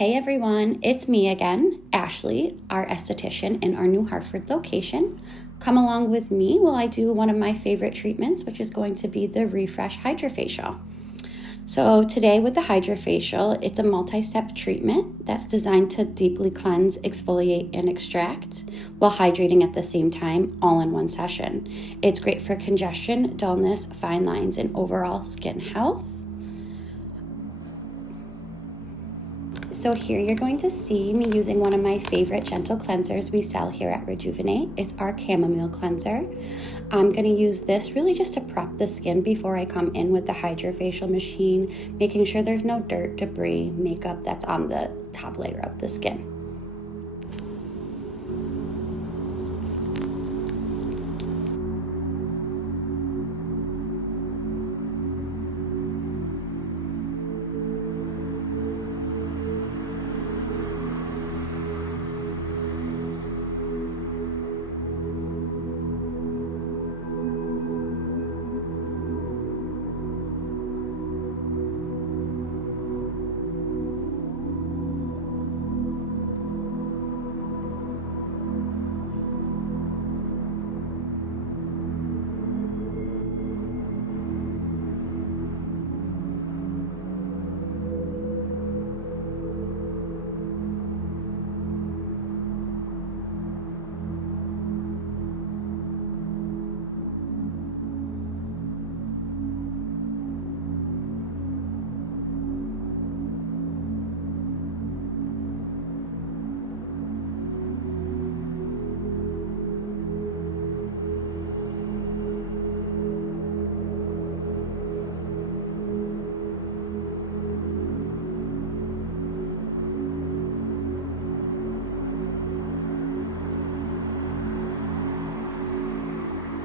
Hey everyone, it's me again, Ashley, our esthetician in our new Hartford location. Come along with me while I do one of my favorite treatments, which is going to be the Refresh Hydrafacial. So today with the Hydrafacial, it's a multi-step treatment that's designed to deeply cleanse, exfoliate, and extract while hydrating at the same time, all in one session. It's great for congestion, dullness, fine lines, and overall skin health. So here you're going to see me using one of my favorite gentle cleansers we sell here at Rejuvn8. It's our chamomile cleanser. I'm going to use this really just to prep the skin before I come in with the Hydrafacial machine, making sure there's no dirt, debris, makeup that's on the top layer of the skin.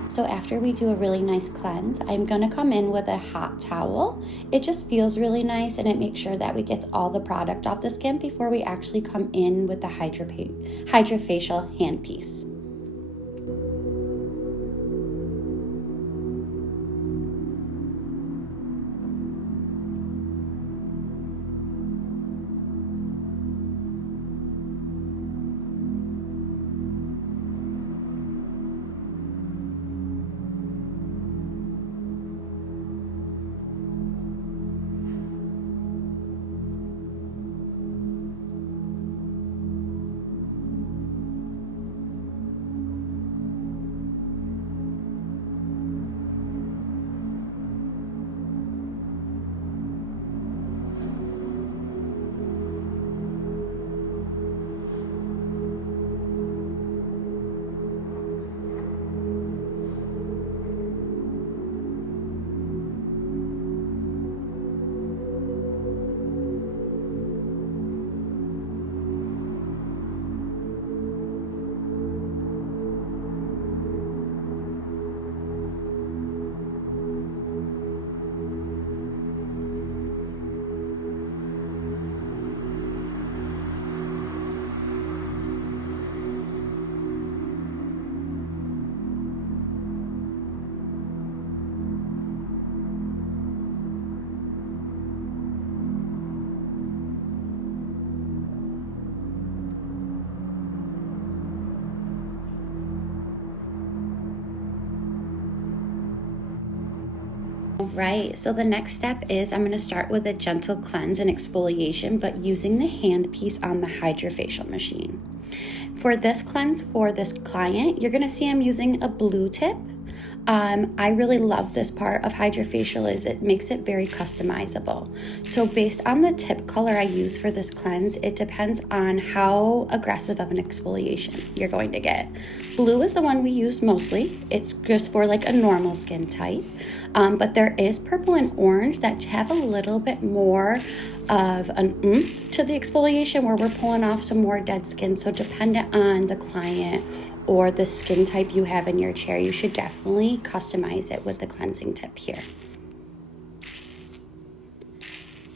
So after we do a really nice cleanse, I'm gonna come in with a hot towel. It just feels really nice and it makes sure that we get all the product off the skin before we actually come in with the Hydrafacial handpiece. Right, so the next step is I'm going to start with a gentle cleanse and exfoliation, but using the hand piece on the Hydrafacial machine. For this cleanse for this client, you're going to see I'm using a blue tip. I really love this part of Hydrafacial is it makes it very customizable. So based on the tip color I use for this cleanse, it depends on how aggressive of an exfoliation you're going to get. Blue is the one we use mostly. It's just for like a normal skin type. But there is purple and orange that have a little bit more of an oomph to the exfoliation where we're pulling off some more dead skin. So dependent on the client or the skin type you have in your chair, you should definitely customize it with the cleansing tip here.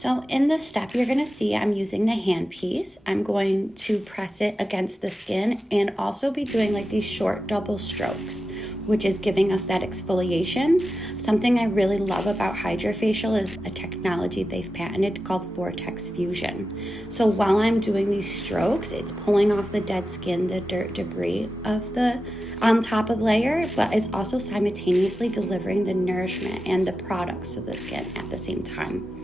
So in this step, you're gonna see I'm using the hand piece. I'm going to press it against the skin and also be doing like these short double strokes, which is giving us that exfoliation. Something I really love about HydraFacial is a technology they've patented called vortex fusion. So while I'm doing these strokes, it's pulling off the dead skin, the dirt, debris of the on top of layer, but it's also simultaneously delivering the nourishment and the products to the skin at the same time.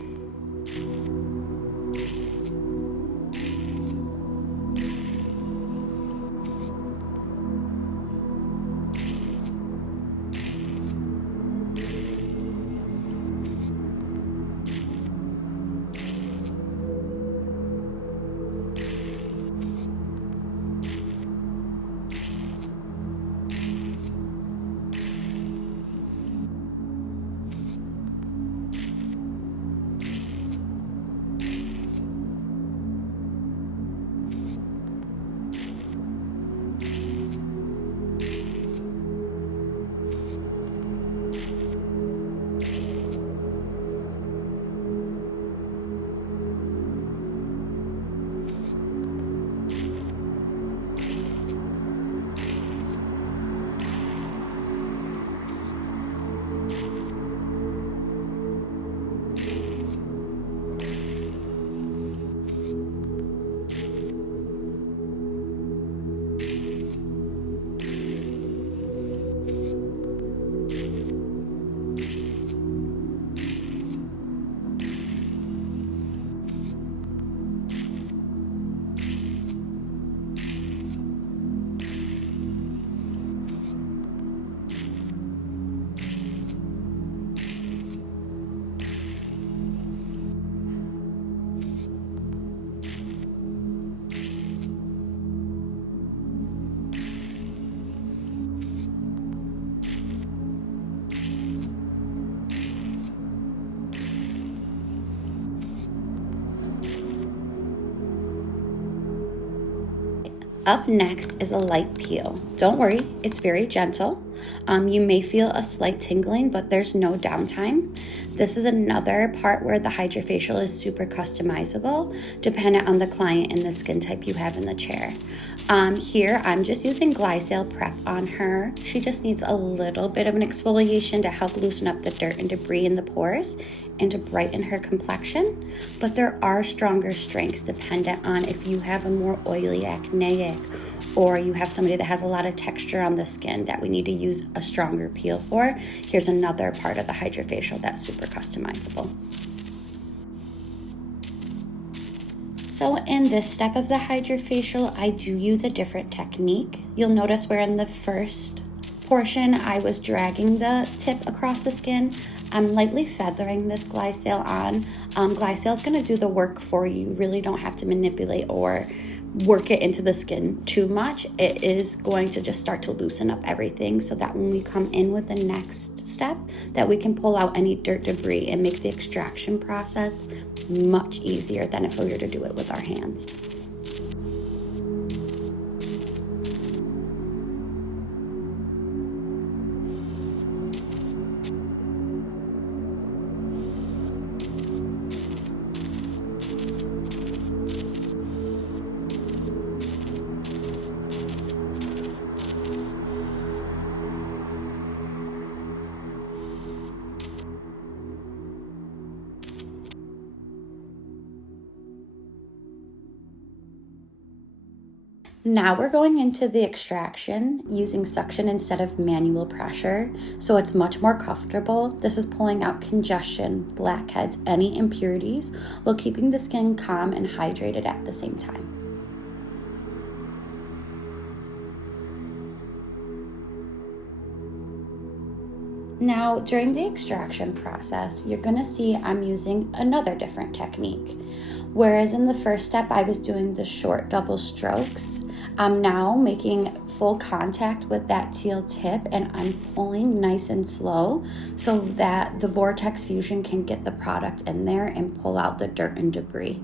Up next is a light peel. Don't worry, it's very gentle. You may feel a slight tingling, but there's no downtime. This is another part where the HydraFacial is super customizable, dependent on the client and the skin type you have in the chair. Here, I'm just using glycol prep on her. She just needs a little bit of an exfoliation to help loosen up the dirt and debris in the pores and to brighten her complexion, but there are stronger strengths dependent on if you have a more oily acneic or you have somebody that has a lot of texture on the skin that we need to use a stronger peel for. Here's another part of the HydraFacial that's super customizable. So in this step of the HydraFacial, I do use a different technique. You'll notice where in the first portion I was dragging the tip across the skin. I'm lightly feathering this glycol on. Glycol is going to do the work for you. You really don't have to manipulate or work it into the skin too much. It is going to just start to loosen up everything so that when we come in with the next step, that we can pull out any dirt debris and make the extraction process much easier than if we were to do it with our hands. Now we're going into the extraction using suction instead of manual pressure, so it's much more comfortable. This is pulling out congestion, blackheads, any impurities, while keeping the skin calm and hydrated at the same time. Now, during the extraction process, you're going to see I'm using another different technique. Whereas in the first step, I was doing the short double strokes, I'm now making full contact with that teal tip and I'm pulling nice and slow so that the vortex fusion can get the product in there and pull out the dirt and debris.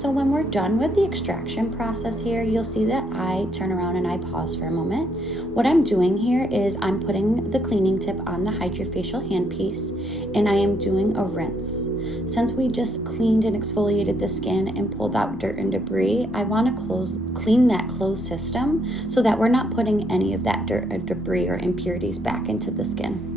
So when we're done with the extraction process here, you'll see that I turn around and I pause for a moment. What I'm doing here is I'm putting the cleaning tip on the Hydrafacial handpiece and I am doing a rinse. Since we just cleaned and exfoliated the skin and pulled out dirt and debris, I want to clean that closed system so that we're not putting any of that dirt or debris or impurities back into the skin.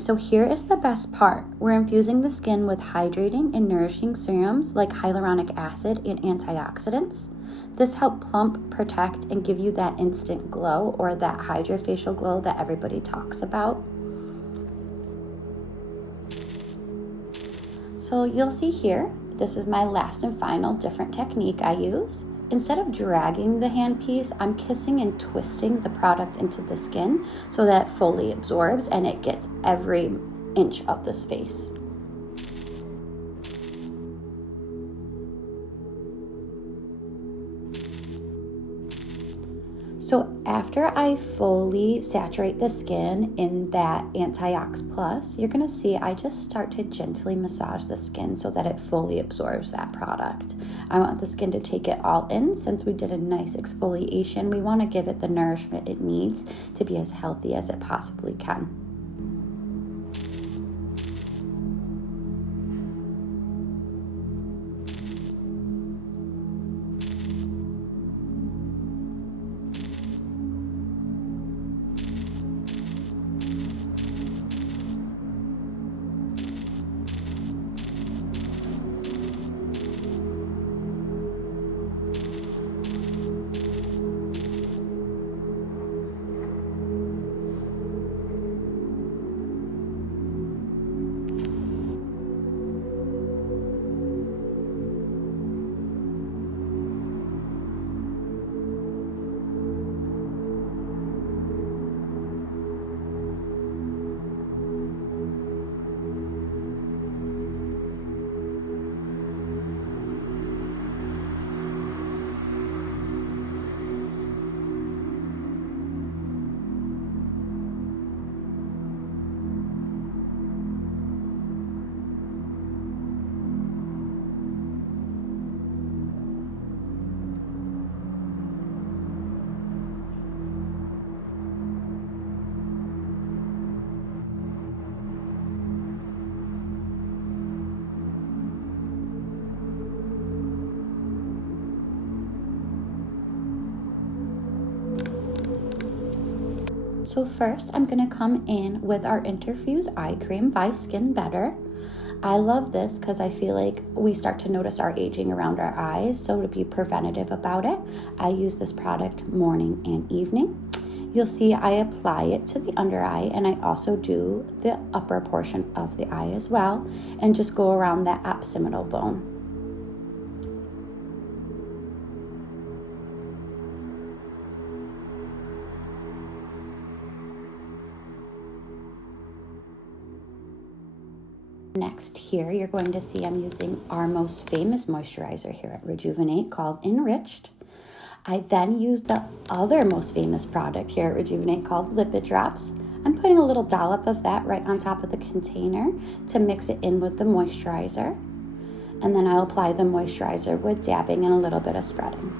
So here is the best part. We're infusing the skin with hydrating and nourishing serums like hyaluronic acid and antioxidants. This helps plump, protect, and give you that instant glow or that HydraFacial glow that everybody talks about. So you'll see here, this is my last and final different technique I use. Instead of dragging the handpiece, I'm kissing and twisting the product into the skin so that it fully absorbs and it gets every inch of the space. So after I fully saturate the skin in that Antiox Plus, you're gonna see I just start to gently massage the skin so that it fully absorbs that product. I want the skin to take it all in. Since we did a nice exfoliation, we wanna give it the nourishment it needs to be as healthy as it possibly can. So first, I'm going to come in with our Infuse Eye Cream by Skin Better. I love this because I feel like we start to notice our aging around our eyes, so to be preventative about it, I use this product morning and evening. You'll see I apply it to the under eye, and I also do the upper portion of the eye as well, and just go around that occipital bone. Next here, you're going to see I'm using our most famous moisturizer here at Rejuvn8 called Enriched. I then use the other most famous product here at Rejuvn8 called Lipid Drops. I'm putting a little dollop of that right on top of the container to mix it in with the moisturizer. And then I'll apply the moisturizer with dabbing and a little bit of spreading.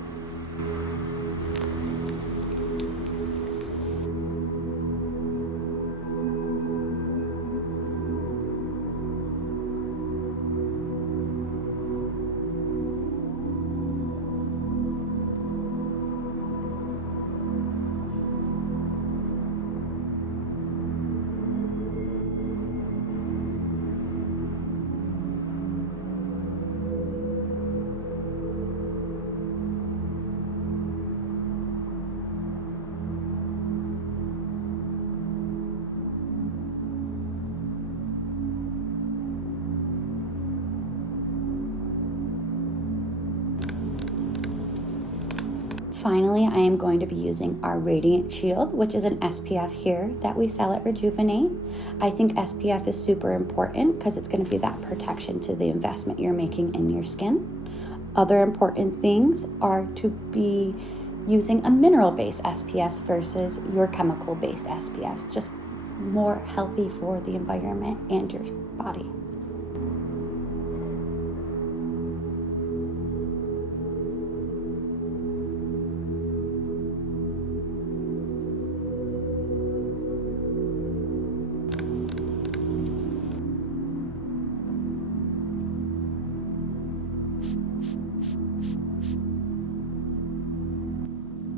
Finally, I am going to be using our Radiant Shield, which is an SPF here that we sell at Rejuvn8. I think SPF is super important because it's going to be that protection to the investment you're making in your skin. Other important things are to be using a mineral-based SPF versus your chemical-based SPF. Just more healthy for the environment and your body.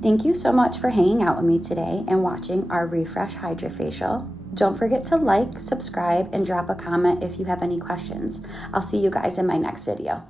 Thank you so much for hanging out with me today and watching our Refresh Hydrafacial. Don't forget to like, subscribe, and drop a comment if you have any questions. I'll see you guys in my next video.